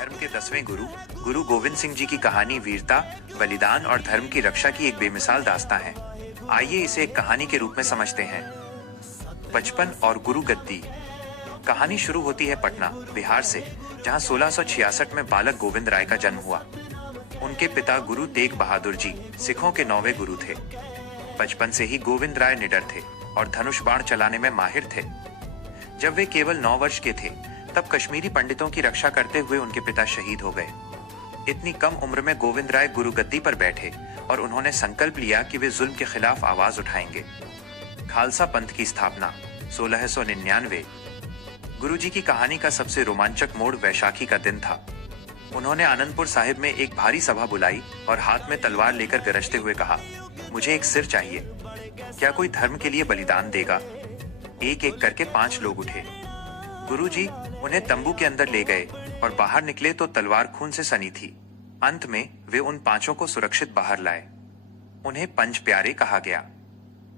धर्म के 10वें गुरु गुरु गोविंद सिंह जी की कहानी वीरता, बलिदान और धर्म की रक्षा की एक बेमिसाल दास्तां है। आइए इसे एक कहानी के रूप में समझते हैं। बचपन और गुरु गद्दी। कहानी शुरू होती है पटना, बिहार से, जहां 1666 में बालक गोविंद राय का जन्म हुआ। उनके पिता गुरु तेग बहादुर जी सिखों के 9वें गुरु थे। बचपन से ही गोविंद राय निडर थे और धनुष बाण चलाने में माहिर थे। जब वे केवल 9 वर्ष के थे, तब कश्मीरी पंडितों की रक्षा करते हुए उनके पिता शहीद हो गए। इतनी कम उम्र में गोविंद राय गुरु गद्दी पर बैठे और उन्होंने संकल्प लिया कि वे जुल्म के खिलाफ आवाज उठाएंगे। खालसा पंथ की स्थापना 1699। गुरुजी की कहानी का सबसे रोमांचक मोड़ वैशाखी का दिन था। उन्होंने आनंदपुर साहिब में एक भारी सभा बुलाई और हाथ में तलवार लेकर गरजते हुए कहा, मुझे एक सिर चाहिए। क्या कोई धर्म के लिए बलिदान देगा? एक एक करके 5 लोग उठे। गुरुजी उन्हें तंबू के अंदर ले गए और बाहर निकले तो तलवार खून से सनी थी। अंत में वे उन 5 को सुरक्षित बाहर लाए। उन्हें पंच प्यारे कहा गया।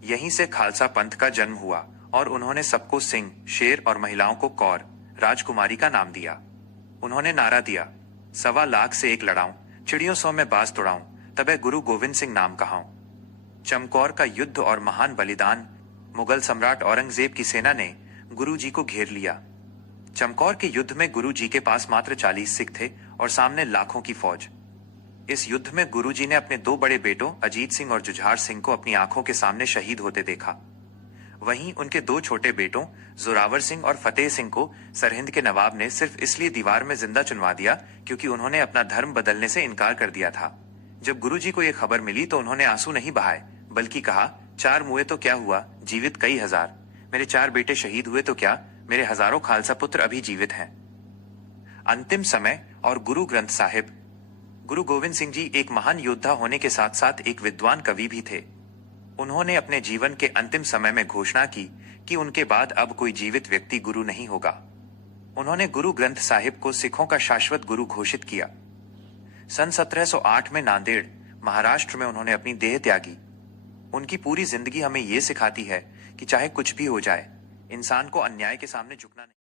यहीं से खालसा पंथ का जन्म हुआ और उन्होंने सबको सिंह, शेर और महिलाओं को कौर, राजकुमारी का नाम दिया। उन्होंने नारा दिया, 1.25 लाख से एक लड़ाऊं, चिड़ियों 100 में बाज तोड़ाऊं, तबे गुरु गोविंद सिंह नाम कहाऊं। चमकौर का युद्ध और महान बलिदान। मुगल सम्राट औरंगजेब की सेना ने गुरु जी को घेर लिया। चमकौर के युद्ध में गुरु जी के पास मात्र 40 सिख थे और सामने लाखों की फौज। इस युद्ध में गुरु जी ने अपने 2 बड़े बेटों अजीत सिंह और जुझार सिंह को अपनी आंखों के सामने शहीद होते देखा। वहीं उनके 2 छोटे बेटों जोरावर सिंह और फतेह सिंह को सरहिंद के नवाब ने सिर्फ इसलिए दीवार में जिंदा चुनवा दिया क्योंकि उन्होंने अपना धर्म बदलने से इनकार कर दिया था। जब गुरु जी को यह खबर मिली तो उन्होंने आंसू नहीं बहाए, बल्कि कहा, 4 मुए तो क्या हुआ, जीवित कई हजार। मेरे 4 बेटे शहीद हुए तो क्या, मेरे हजारों खालसा पुत्र अभी जीवित हैं। अंतिम समय और गुरु ग्रंथ साहिब। गुरु गोविंद सिंह जी एक महान योद्धा होने के साथ साथ एक विद्वान कवि भी थे। उन्होंने अपने जीवन के अंतिम समय में घोषणा की कि उनके बाद अब कोई जीवित व्यक्ति गुरु नहीं होगा। उन्होंने गुरु ग्रंथ साहिब को सिखों का शाश्वत गुरु घोषित किया। सन 1708 में नांदेड़, महाराष्ट्र में उन्होंने अपनी देह त्यागी। उनकी पूरी जिंदगी हमें ये सिखाती है कि चाहे कुछ भी हो जाए, इंसान को अन्याय के सामने झुकना नहीं।